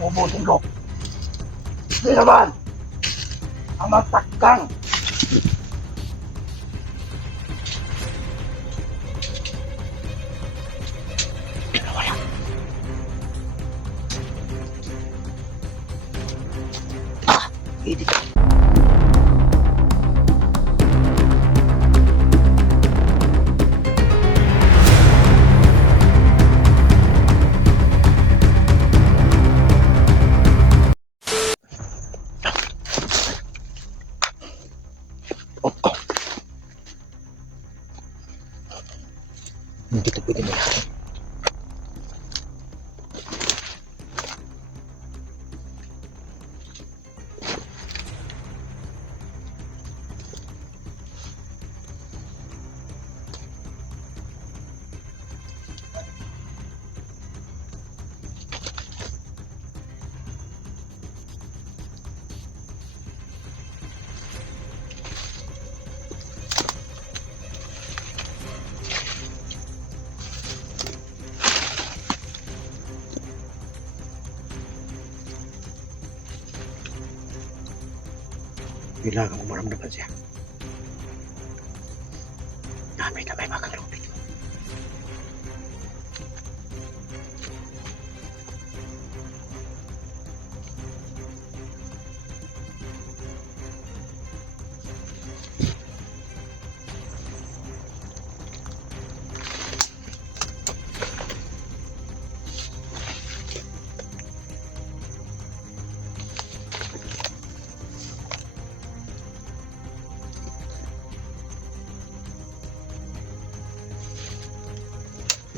Ubusin ko. Hindi naman ang magtakang. Pinawala. Hindi ka. Hindi ito pwede nila. Kailangan ko maramdaman siya. May bakang lupit.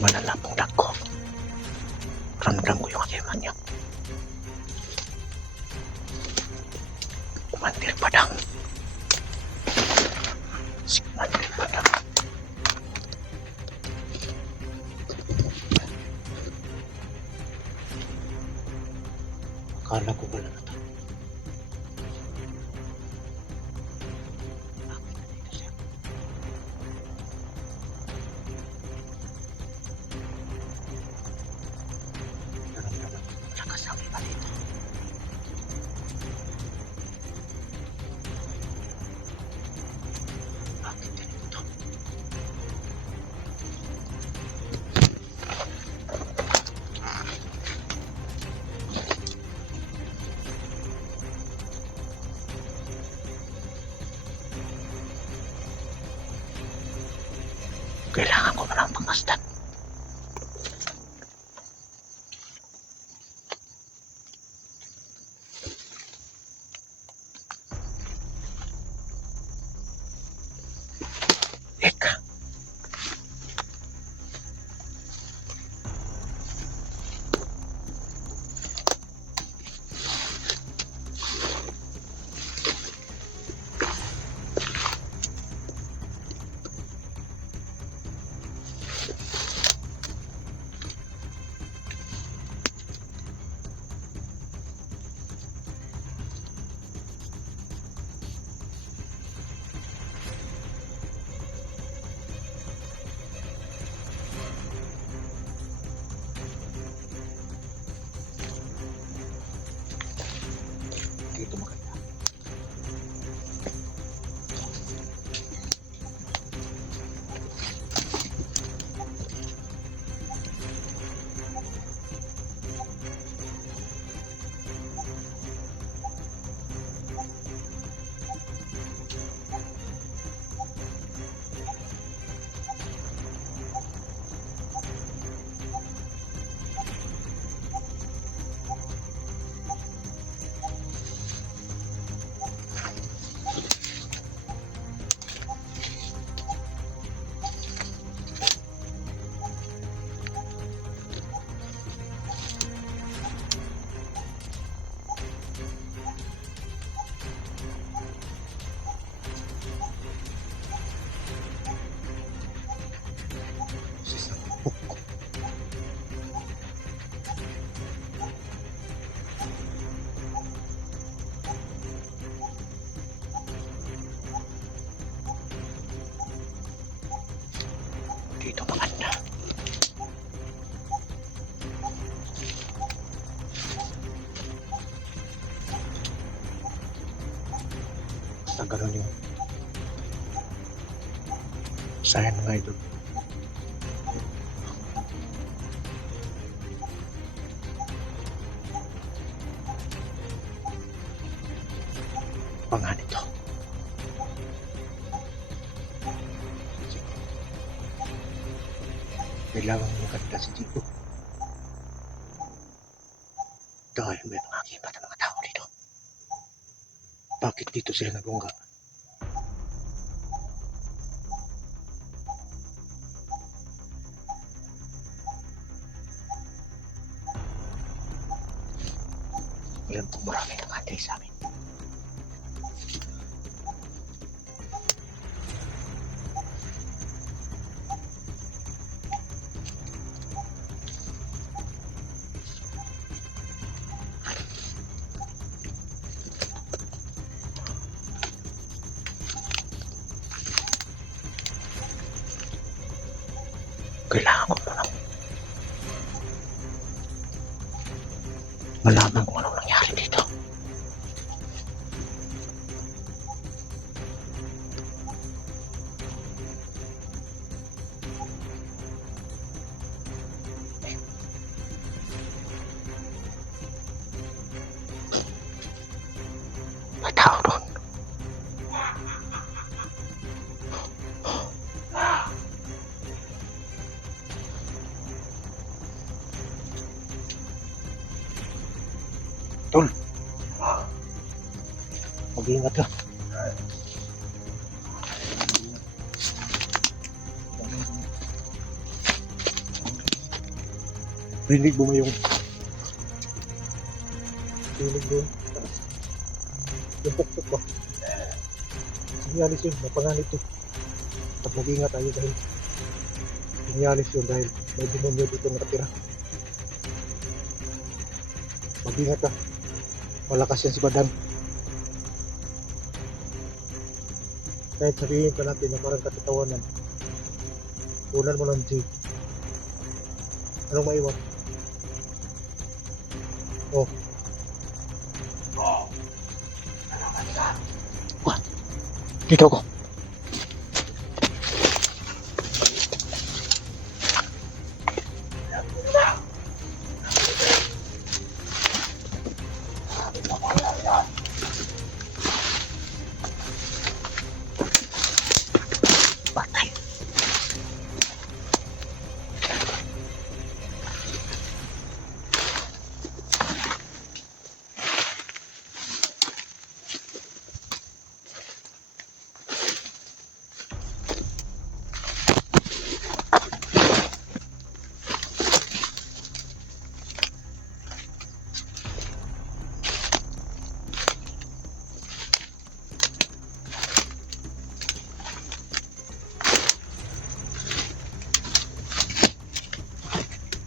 Manalapong dako. Ramdam ko yung akiman niya. Kumandir padang. Si Kumandir padang. Akala ko wala na ito. Kasama pa dito. Bakit ganito? Kailangan ko na ng pangastan. Eka. Basta ganun yung sayan mga idol. Pangan ito. Kailangan mo kanila si Chico. Dahil may mga akibat ang mga tao dito. Bakit dito sila naglungga? Alam kong marami nang antay sa amin. Kailangan ko munang malaman kung anong nangyari dito. May tao doon. Tol, mag-iingat ka. Rinig mo yung rinig doon. Yung pukpuk ba? Sinyalis yun, napanganib to. At mag-iingat tayo dahil sinyalis yun dahil may demonyo dito nakatira. Mag-iingat ka. Malakas yan si Badang. Kahit sabihin pa natin na parang katatawanan, unan mo ng G. Anong maiwan? Oh. Wah, dito ako. Patay.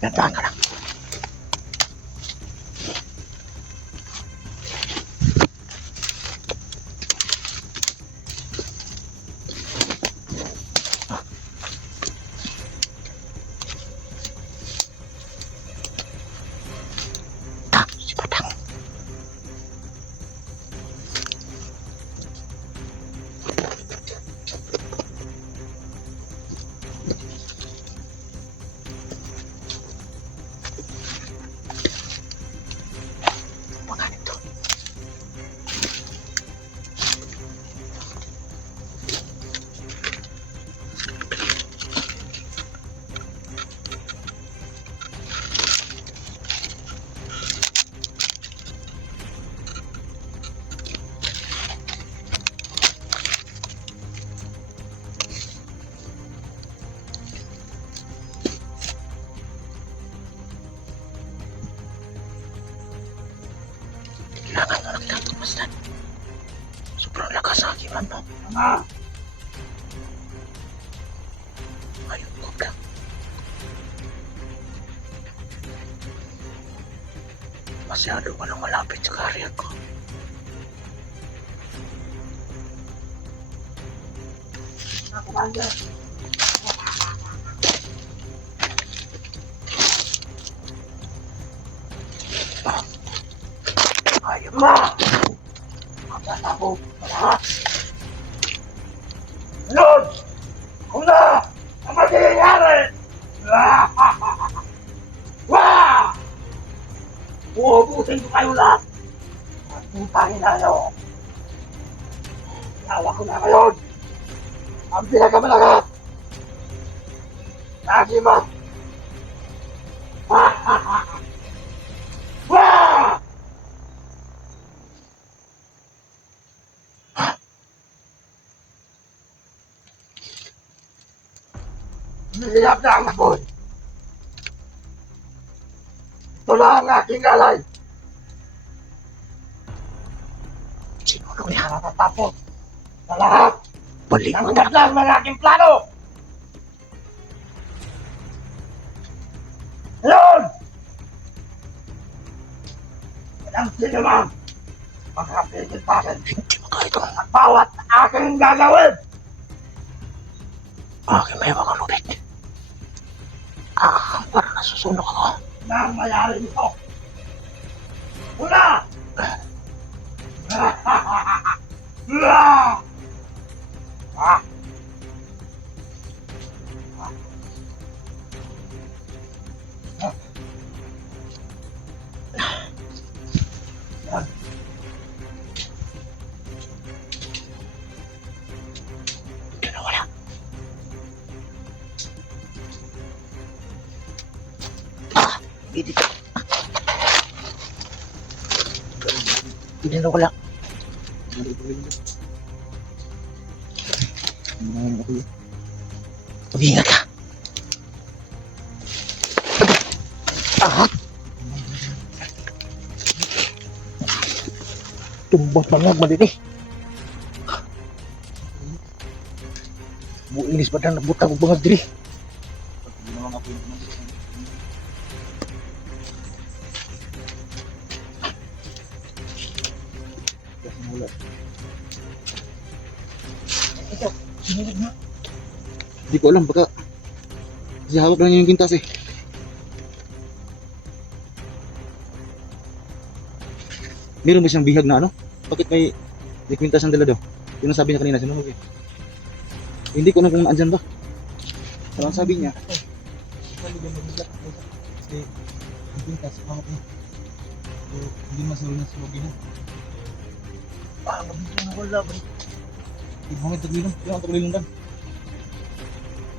Nantaan ka lang. Si Badang. Kailangan mo lang itong tumastan. Sobrang lakas ang akibat mo. Ayun, kobra. Masyado ka nang malapit sa kaharian ko. Ayaw ka! Magtatabo! Uubusin ko kayo lahat. At putangin na nyo. Yawa ko na ngayon. Ang pinakamalagat. Najima. Ha ha ha. Wah! Niliyap na ang apoy. Ito na ang aking alay. Sinulong niya. Nakakatapos sa lahat Balik ng mo na. ugat ng aking plano. Ngayon! Walang sino man makapigil sa akin Hindi mo kahit ang at bawat aking gagawin. aking may mga lubid. Para nasusunog ako. Nang mayari nito. Una! Ah! Hindi na wala. Hindi ka. Hindi na wala. Mag-ingat ka. Ah! Tumbang pangag malini. Builis pa na nabutang bangag diri. Hindi ko alam, baka kasi hawak lang niya yung gintas eh. Meron ba siyang bihag na ano? Bakit may kwintas ang dala daw? Yun ang sabi niya kanina, sinunog eh. Hindi ko alam kung naandyan ba. Pero ang sabi niya, kasi yung kwintas, hawak niya. So, hindi masulong na sunog yun. Mabigyan na wala ba? Ibangit taglilong, yung ang taglilong dan.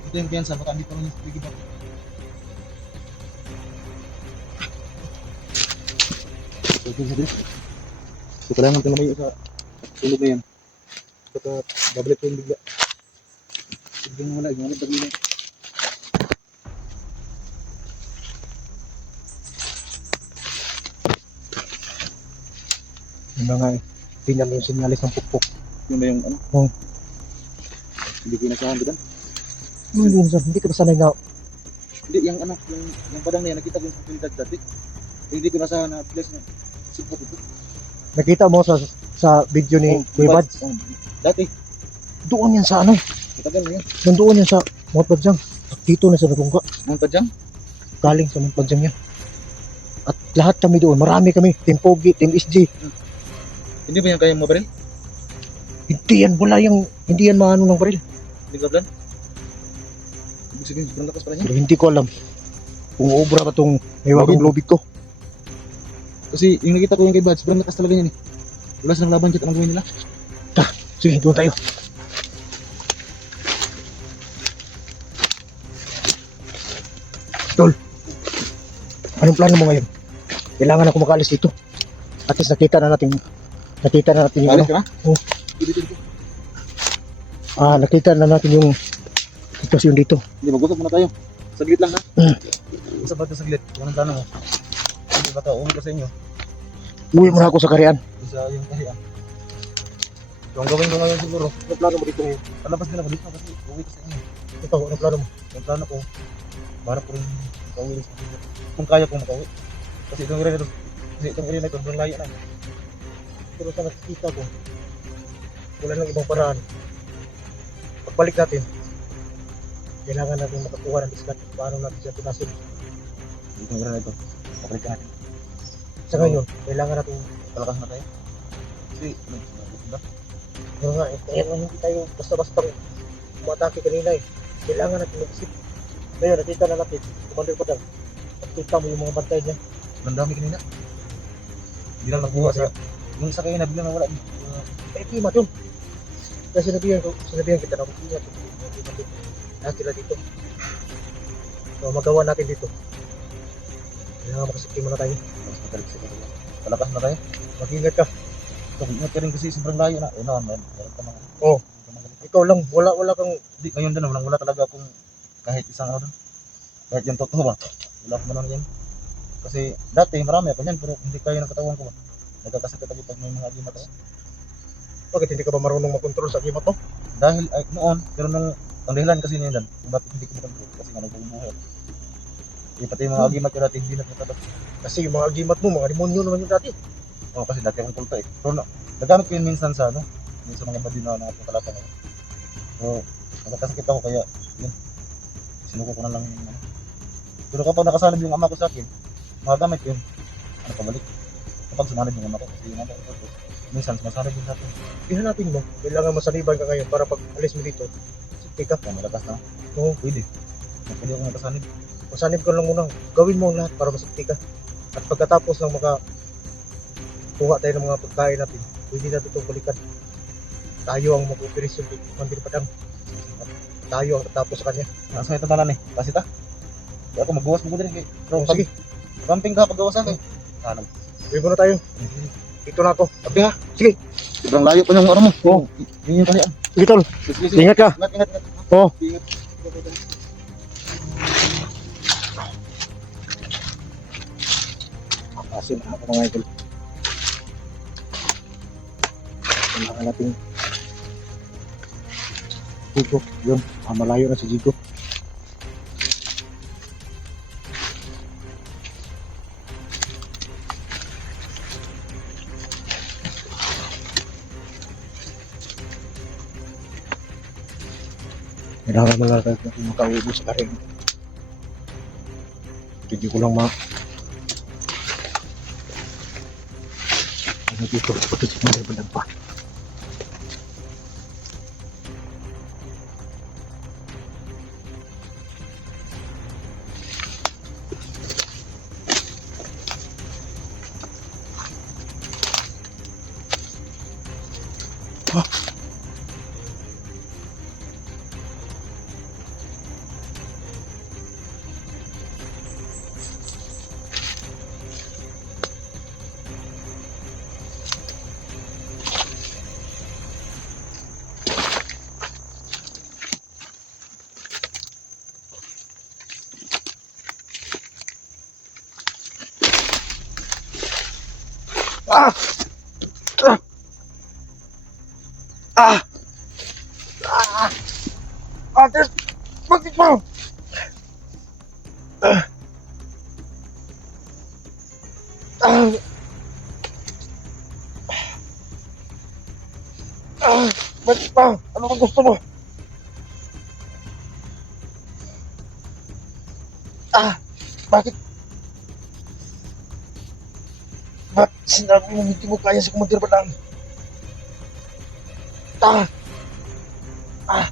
Ito yung piyansa, baka hindi pa lang yung pigi ba. So, ito yung sabi. So, kailangan ka lumayo sa tulog na yan. Baka babalik ko yung bigla. Biglang wala, yung taglilong. Yung mga tingnan mo yung sinyalis ng pukpuk. Yun ba yung ano? Oo. Hindi ko inasahan ko dan. Hindi ka ba sanay na Hindi, yung ano, yung padang na yan, nakita ko yung komunidad dati. Hindi ko nasahan na place na sipot ito. nakita mo sa video ni Kuya Bads? Dati, Doon yan sa ano? matagal na yan. Nandoon yan sa Mount Padjang. Dito na sa Nagungga. Mga padyang, Galing sa Mount Padjang yan. At lahat kami doon. Marami kami. Team Pogi, Team SG. hindi ba yan kayang mabaril? Hindi yan. Wala yung hindi yan maano ng baril. Hindi ka plan? Ibig sabihin, sobrang lakas pala niya. Pero hindi ko alam kung obra ba itong may wagang lobig ko. Kasi yung nakita ko yung kay Bad, sobrang lakas talaga yan eh. Wala silang laban, kahit anong gawin nila. Sige, doon tayo. Tol, anong plano mo ngayon? Kailangan ako makaalis dito. At least nakita na natin yung ano. Alis ka na? Oo. Dito. Nakita na natin yung sitwasyon dito. Hindi, mag-usap muna tayo. Saglit lang ha? Usap ba ito saglit? Anong plano mo? Hindi ba ito, uwi ka sa inyo? Uwi muna ako sa Karian. Sa yung kahiyan. So, ang gawin ko ngayon siguro, Anong plano mo dito ngayon? palabas din ako dito kasi uwi ka sa inyo. Ito, anong plano mo? Ang plano ko, para ko rin makauwi sa inyo. Kung kaya kong makauwi. Kasi itong area na ito, sobrang layo na. Pero sa nakikita ko, wala nang ibang paraan. Pagbalik natin, kailangan natin makakuha ng discount kung paano natin siya tunasin. Itong area na ito, kapalik ka natin. Sa ngayon, kailangan natin, Palakas na tayo. Kasi, diba? yun nga, kaya nga hindi tayo basta-basta umatake kanina eh. Kailangan natin mag-isip. Ngayon, nakita na natin, Commander Padang, nakita mo yung mga bantay niya. Ang dami kanina. Bilang nakuha sa... Yung sa kayo na bilang nawala. Ay, kimat yun. Kaya sinabihan kita na mag-ingat. Lahat sila dito. So, magawa natin dito. Kailangan makasakti muna tayo. Mas magaling sa kanila. Palakas na tayo. Mag-ingat ka. Ingat ka rin kasi sobrang layo na. Ayun na, meron ka mga... Oo. Ikaw lang, wala kang... Hindi, ngayon din, wala talaga akong kahit isang ano. Kahit yung totoo ba? Wala akong manon yan. Kasi dati marami ako yan, pero hindi kaya ng katawan ko ba? Nagkakasakit ako pag may mga agimat ako. Bakit hindi ka ba marunong makontrol sa agimat mo? Dahil ay, noon, pero nung ang dahilan kasi niyan kung bakit hindi ko makontrol kasi nga nagbubuhay ako. Pati yung mga agimat ko dati hindi nagtatabak. Kasi yung mga agimat mo, mga demonyo naman yung dati. Oo, kasi dati akong kulta eh. Pero nagamit ko yun minsan sa ano, yung sa mga badina na akong kalapang ako. So, nagkakasakit ako kaya yun. Sinuko ko na lang yung ano. Pero kapag nakasanib yung ama ko sa akin, magagamit ko yun. Ano pabalik. Kapag sumanib yung ama ko, kasi yung ama ko, minsan sumasanib yun sa akin. Ihanapin mo, kailangan masaniban ka ngayon para pag alis mo dito, sikti ka. Kaya malakas na. Oo. Pwede. Pwede ako nakasanib. Masanib ka lang muna, gawin mo ang lahat para masikti ka. At pagkatapos ng kuha tayo ng mga pagkain natin, pwede natin itong balikan. Tayo ang mag-operasyon dito, Mandir Padang. Tayo ang tatapos sa kanya. Nasa ito tanan eh. Kasi ta. Kaya ako magbuwas mo ko din. Pero Oh, sige, camping ka paggawa sa akin. Hanap. gawin mo na tayo. Dito na ako. Sabi ha. Sige. Sobrang layo pa yung araw mo. Oo. Yun yung kanyaan. Sige, tol. Sige, sige. Ingat ka. Ingat. Oo. Ingat. Asin na ako mga idol. Kailangan natin Jigo. Yun, malayo na si Jigo. Kailangan mo lang natin makaubos ka rin. Hindi ko lang ano dito, pati si Mandir Padang pa. Ah! Ah! Ah! Ah! Ate, bakit mo? Ah! Ah! Ah! Bakit pa? Ano ang gusto mo? Ah! Bakit? Ba't sinabi mo hindi mo kaya sa Mandir Padang? Ah! Ah!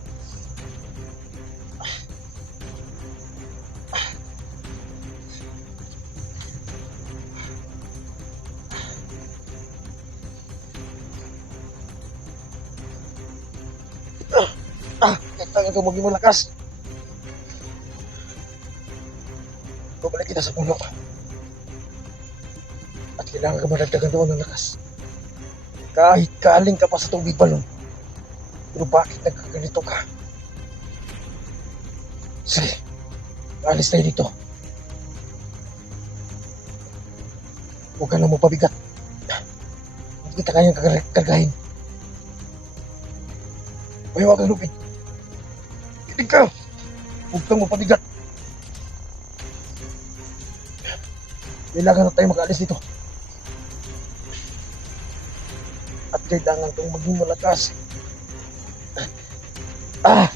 Kailangan ka maging malakas. Babalik kita sa puno. At kailangan ka madagdagan doon ng lakas. Kahit kaling ka pa sa tubig balon. Pero bakit nagkaganito ka? Sige, alis tayo dito. Huwag ka lang mapabigat. Hindi kita kayang kargahin. Huwag kang lupit. Kinig ka. Huwag kang mapabigat. Kailangan na tayo mag-alis dito. At kailangan kang maging malakas. Ah!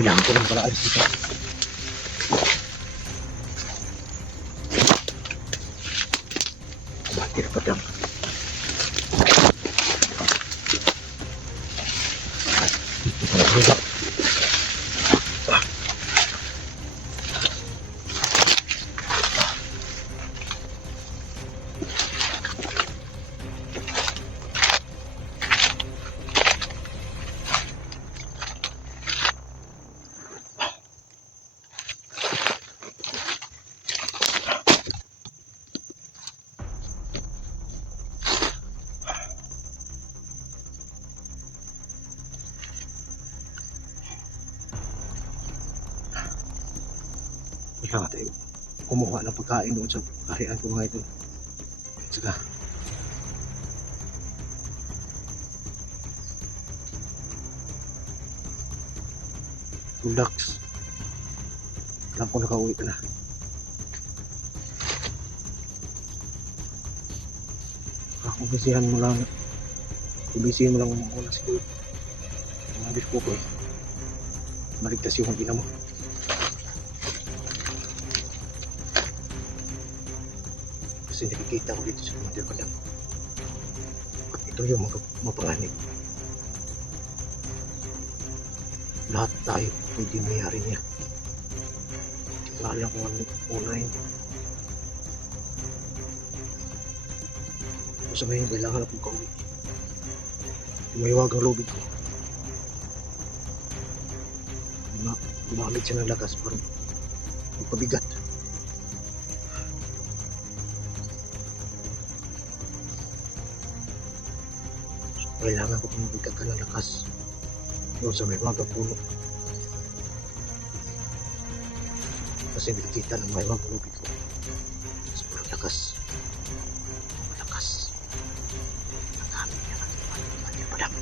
Kailangan ko lang pala alis dito. Tira pa dam. Kailangan tayo kumuha ng pagkain doon sa kaharian ko mga idol. Saka relax. Alam ko nakauwi ka na. Kumbisihan mo lang. Kumbisihan mo lang muna siguro. Mga bisko ko eh. Maligtas yung ina mo. Kasi nakikita ko dito sa Commander Padang. At ito yung mga mapanganib. Lahat tayo pwede mayari niya. Hindi ko alam kung ano unahin. Kung sa ngayon kailangan akong kauwi. Tumayiwag ang lobby ko. Gumamit siya ng lakas para magpabigat. Kailangan ko pumabigkat ka ng lakas doon sa may wagang puno. Kasi nakikita ng may wagang lubid ko. Sobrang lakas. Malakas. Nagamit niya ng Commander Padang.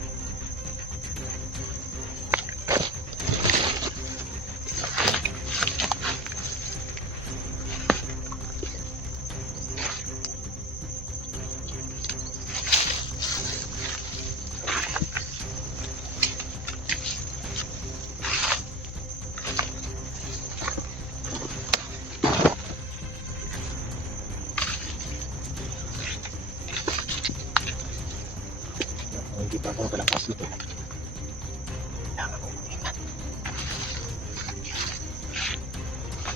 Hindi pa ako nakalakas dito. Kailangan ko mag-ingat.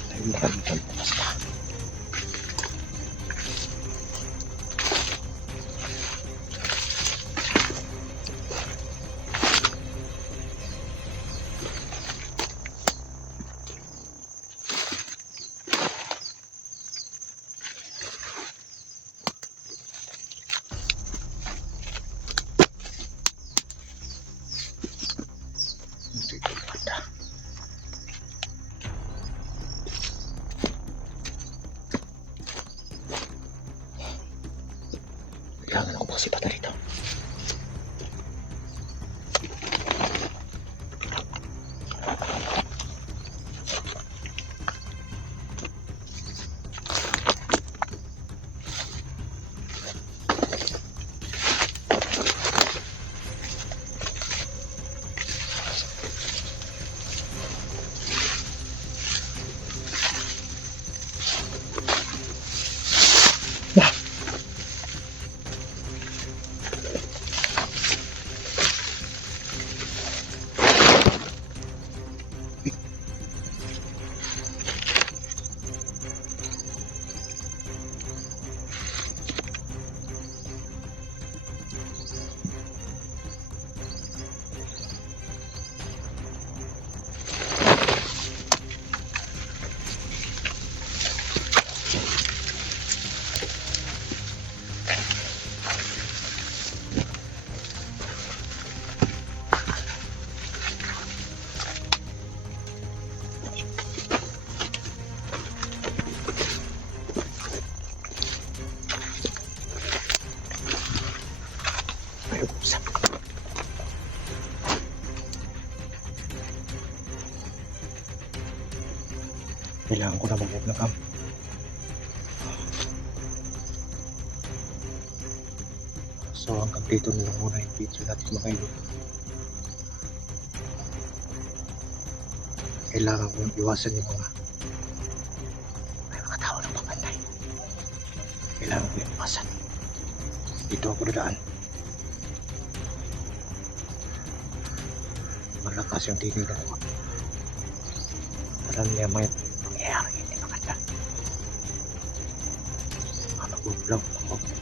Tahimik-tahimik ang basta. Kailangan ako makasipat na rito. Kailangan ko na mag-move ng camp. So hanggang dito na lang muna yung video natin mga idol. Kailangan kong iwasan yung mga may mga tao na papantay. Kailangan ko yung iwasan. Dito ako dadaan. Malakas yung tingin ko. Alam niya may mangyayari hindi maganda. Ano ko lang ako.